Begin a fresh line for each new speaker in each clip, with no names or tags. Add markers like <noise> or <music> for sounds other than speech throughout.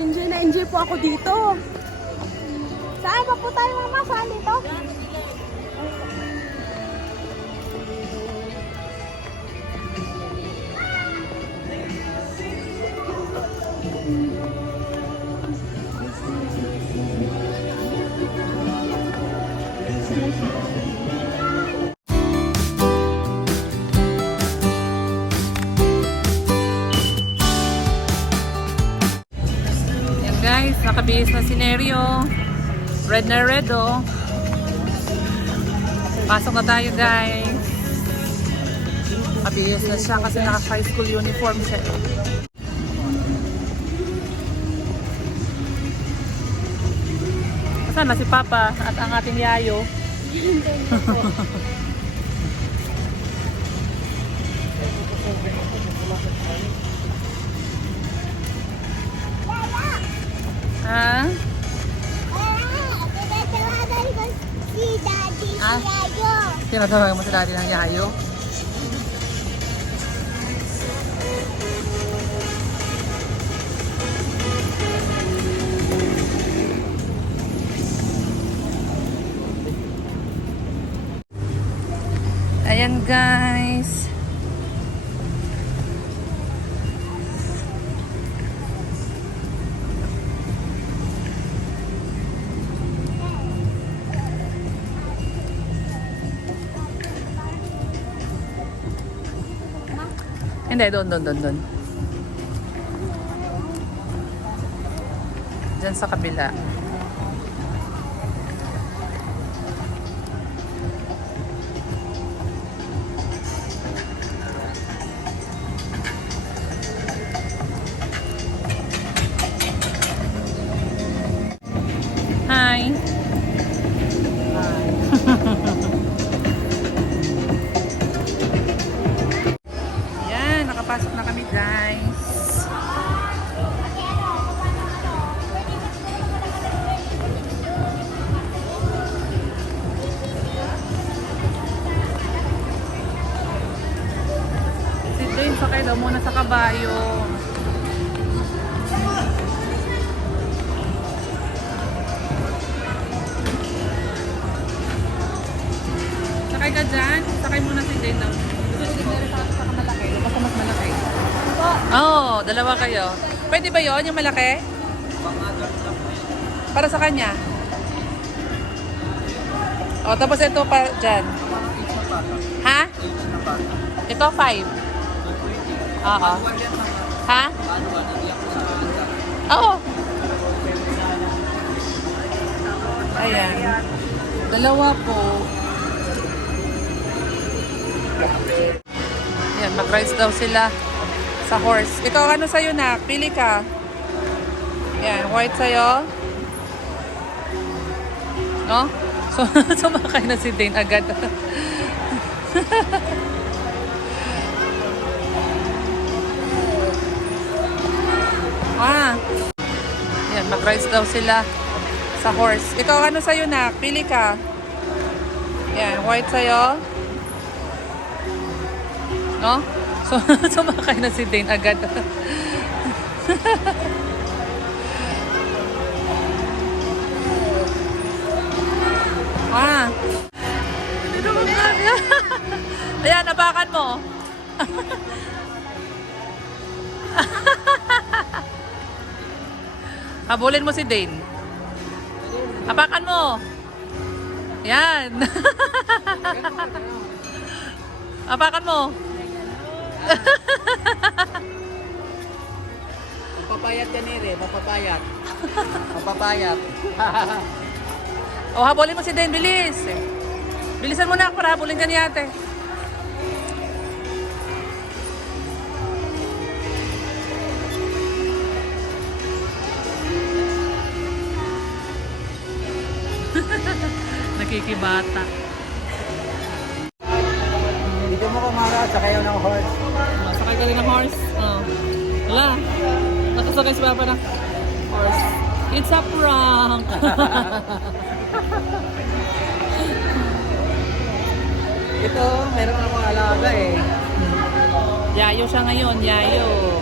Enjoy na enjoy po ako dito. Saan pa po tayo mama? Saan dito?
Nakabihis na si Nerio. Red na red oh. Pasok na tayo guys. Nakabihis na siya kasi naka high school uniform siya. Saan na si Papa at ang ating yayo? <laughs> Ha? Ah? Tinatawagan mo si daddy ng yayo? Ayan guys. Hindi, doon, doon, doon, doon. Diyan sa kabila. Kabayo. Sakay ka dyan. Sakay muna si Dane daw. Gusto sa sa malaki. Basta mas malaki. Oo, oh, dalawa kayo. Pwede ba yon yung malaki? Para sa kanya. O, tapos ito pa dyan. Ha? Ito, five. Oo. Ha? Oo. Ayan. Dalawa po. Ayan, mag-rides daw sila sa horse. Ikaw, ano sa'yo na? Pili ka. Ayan, white sa'yo. No? So, <laughs> sumakay na si Dane agad. <laughs> mag-rides daw sila sa horse. Ikaw, ano sa'yo na? Pili ka. Ayan, white sa'yo. No? <laughs> So, sumakay na si Dane agad. <laughs> ah. <laughs> Ayan, nabakan mo. Habulin mo si Dane. Hapakan mo. Yan. <laughs> Hapakan mo.
Papayat ka nire, mapapayat. Mapapayat. <laughs>
O, Oh, habulin mo si Dane, bilis. Bilisan mo na para habulin ka ni ate. Nakikibata.
Dito mo kumara sa kayo ng horse.
Oh, sakay ka rin ng horse. Oh. Wala. Nakasakay si Papa ng horse. It's a prank. <laughs>
Ito, meron akong alaga eh.
yayo siya ngayon, yayo.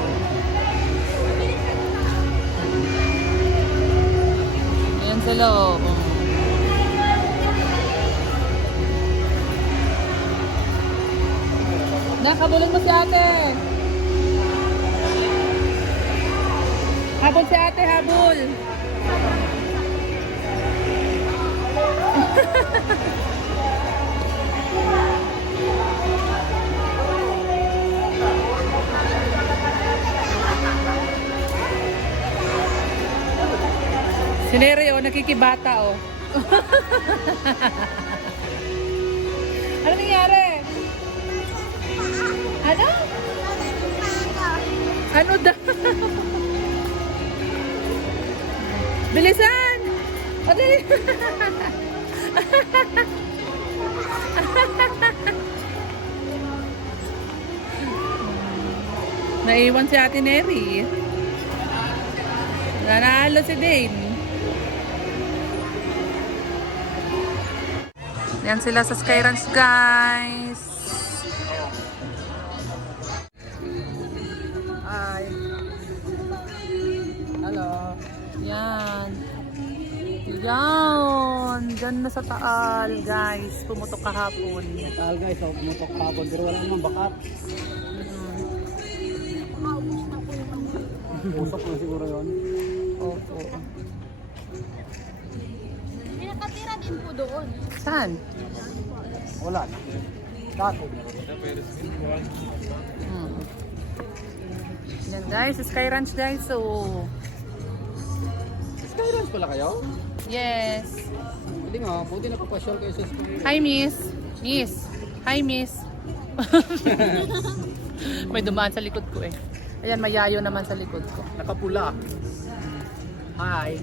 Sa loob. Nakabulon mo si ate. Habol si ate, habol. <laughs> Si Nere, oh, nakikibata, oh. <laughs> ano nangyari? Ano daw? Bilisan! O, dali. Naiwan si Ate Neri. Nanalo si Dane. Yan sila sa Sky Ranch, guys. Yan. Diyan na sa Taal, guys. Pumutok kahapon.
Tal guys, oh, pumutok ako. Pero wala namang backup. Usok na siguro yun.
Opo.
May nakatira din po doon.
Saan?
Wala na. Kako.
Hmm. Yan guys, Sky Ranch guys. So,
Skyrance pala kayo?
yes.
Hindi nga, buti napapasyal kayo sa Skyrance.
Hi, miss. Miss. Hi, miss. <laughs> may dumaan sa likod ko eh. Ayan, mayayo naman sa likod ko.
Nakapula. Hi.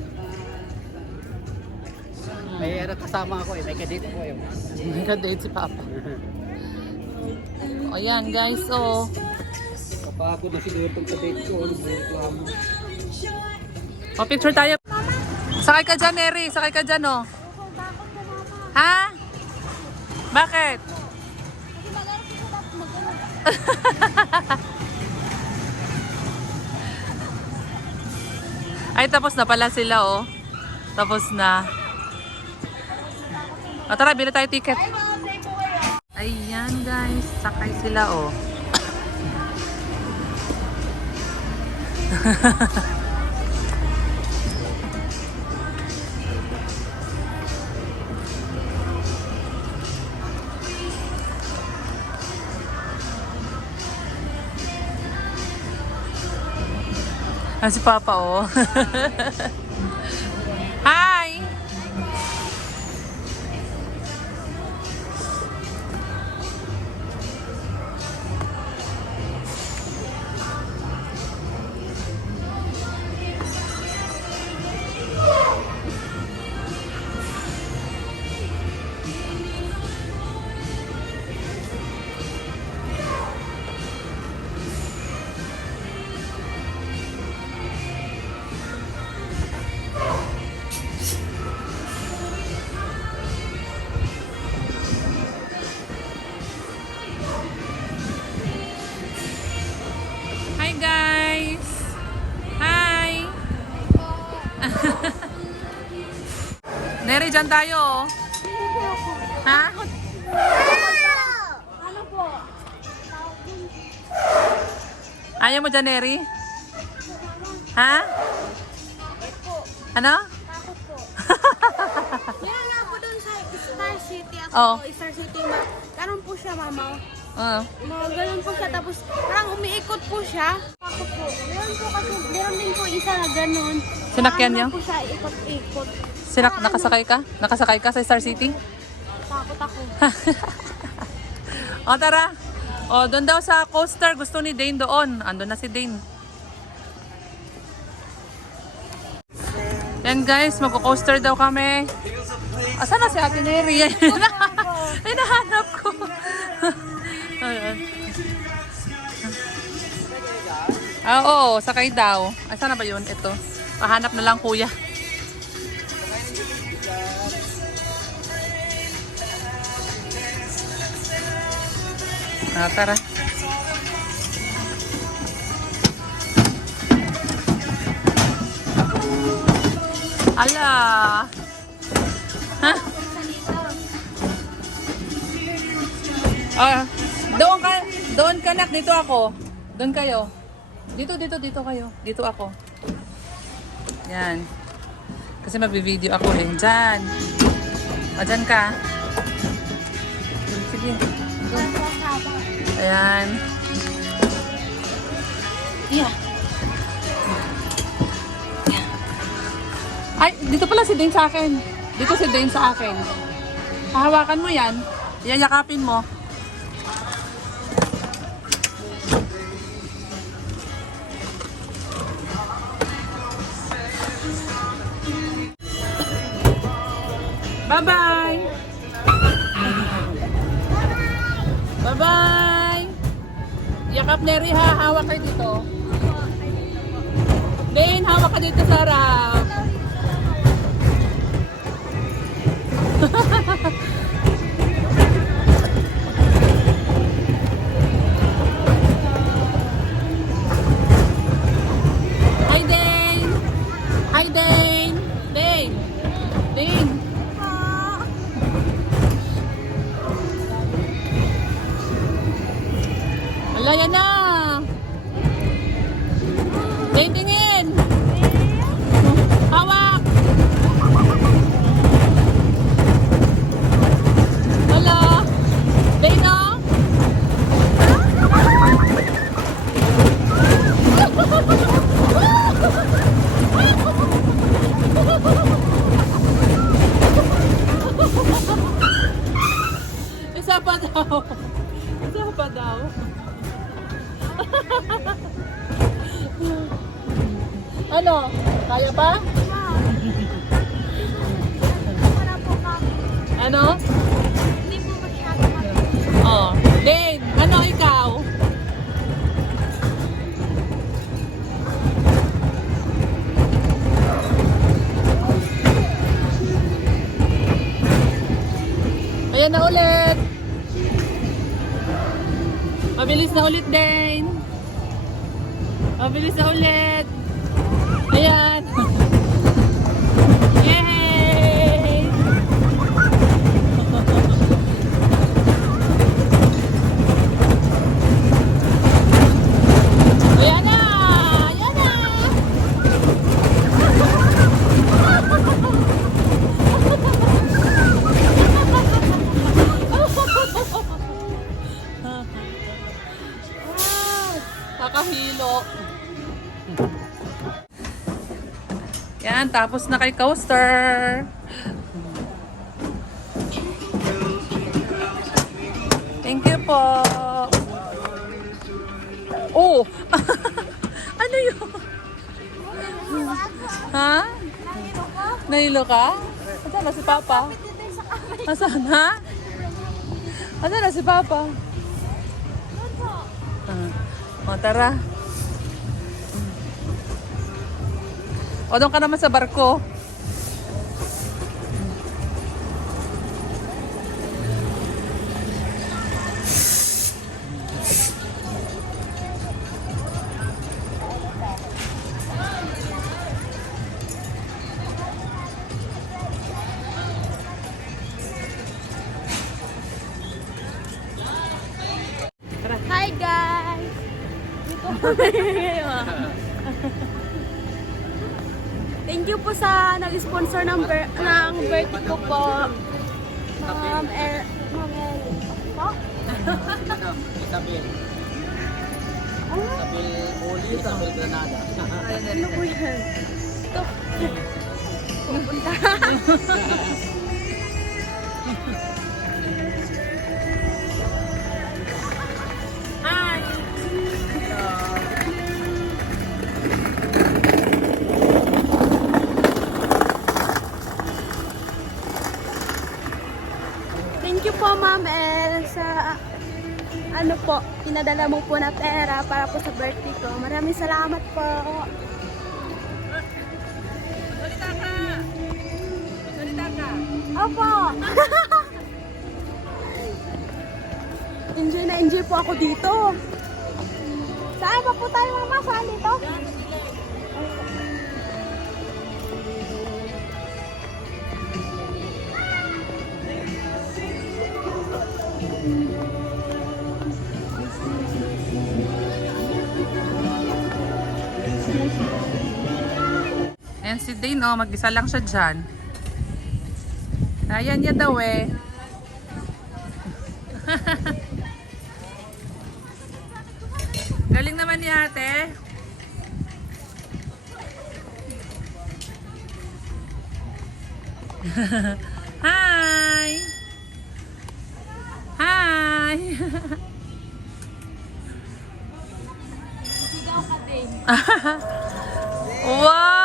May ano, kasama ako eh, may kadate ako eh.
Nagka-date si Papa. O yan guys, oh.
Kapagod na siguro itong kadate ko. Ano ba yung?
O, picture tayo. Sakay ka dyan, Neri. Sakay ka dyan, oh. Ha? Bakit? <laughs> Ay, tapos na pala sila, oh. Tapos na. O, tara, bili tayo ticket. Ayan, guys. Sakay sila, oh. <laughs> Ah, si Papa, oh. Hi! Dyan tayo, oh. Ha?
Ano po?
Ayaw mo dyan, Neri? Ha? Ano?
Takot <laughs> po. Meron po doon sa Star City. Ako
Oo.
po, Star City. Ma Karon po siya, mama.
Oh.
Mga ganun po siya. Tapos parang umiikot po siya. Ako po. Meron po kasi, meron din po isa na ganun.
Sinakyan
ano po siya, ikot-ikot.
Sinak nakasakay ka? Nakasakay ka sa Star City?
Takot ako. <laughs>
O, tara. O, doon daw sa coaster. Gusto ni Dane doon. Andun na si Dane. Yan guys, magko-coaster daw kami. Asa na si Ate Neri? Ay, <laughs> nahanap ko. <laughs> Ah, oo, sakay daw. Asa na ba yun? Ito. Pahanap na lang kuya. Ah, tara. Ala. Ha? Ah, doon ka, doon ka nak dito ako. Doon kayo. Dito, dito, dito kayo. Dito ako. Yan. Kasi magbi-video ako eh. Diyan. O, diyan ka. Sige. Doon. Ayan. Yeah. Ay, dito pala si Dane sa akin. Dito si Dane sa akin. Hahawakan mo yan. Yayakapin mo. Bye-bye! Bye-bye! Yakap Neri ha, hawak kayo dito. Dane, hawak ka dito sa harap. <laughs> Ala, yan na! Tingin! Hawak! Hala! Dane, oh! Isa pa daw. Isa pa daw. <laughs> ano? Kaya pa? Ano?
Hindi po
Oh. Dane, ano ikaw? Ayan na ulit. Mabilis na ulit, Dane. Mabilis na ulit. Ayan. Yan, tapos na kay coaster. Thank you po. Oh! <laughs> ano yun? ha? Nahilo ka? Asan na si Papa? Asan ha? Asan na si Papa? Ah. O, tara. O, doon ka naman sa barko.
Hi guys! <laughs> nag-sponsor ng, ber- ng birthday ko po. Ma'am Er... Ma'am Er... Po?
Isabel. Isabel Oli, Isabel Granada.
Ano po yan? Ito. <laughs> Pupunta. <laughs> ano po, pinadala mo po na pera para po sa birthday ko. Maraming salamat po.
Salita ka! Salita ka!
Opo! <laughs> enjoy na enjoy po ako dito. Saan pa po tayo mama? Saan dito?
Ayan si Dane, oh, mag-isa lang siya dyan. Ayan niya daw eh. <laughs> Galing naman ni ate. <laughs> Hi! Hi! <laughs> Wow!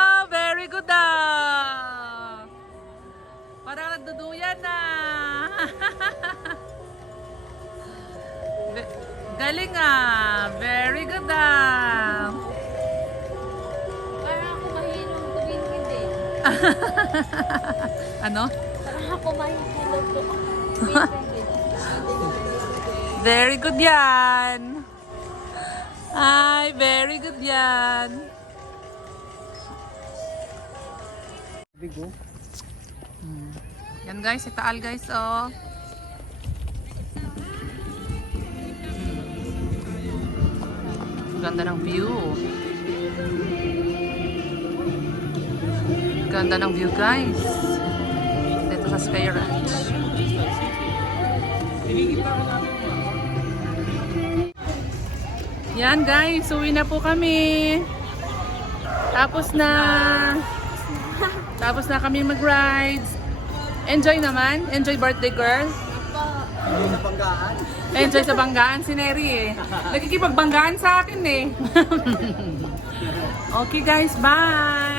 Galing ah! Very good ah!
Parang ako mahilong tumingin din. <laughs>
Ano?
Parang ako mahilong tumingin.
Very good yan! Ay, very good yan!
Bigo.
Yan guys, itaal guys oh. Ganda ng view. Ganda ng view guys. Dito sa Sky Ranch. Yan guys, uwi na po kami. Tapos na. Tapos na kami mag-rides. Enjoy naman. Enjoy birthday girl.
Hindi sa panggaan.
Enjoy sa banggaan si Neri eh. Nakikipagbanggaan sa akin eh. <laughs> okay guys, bye!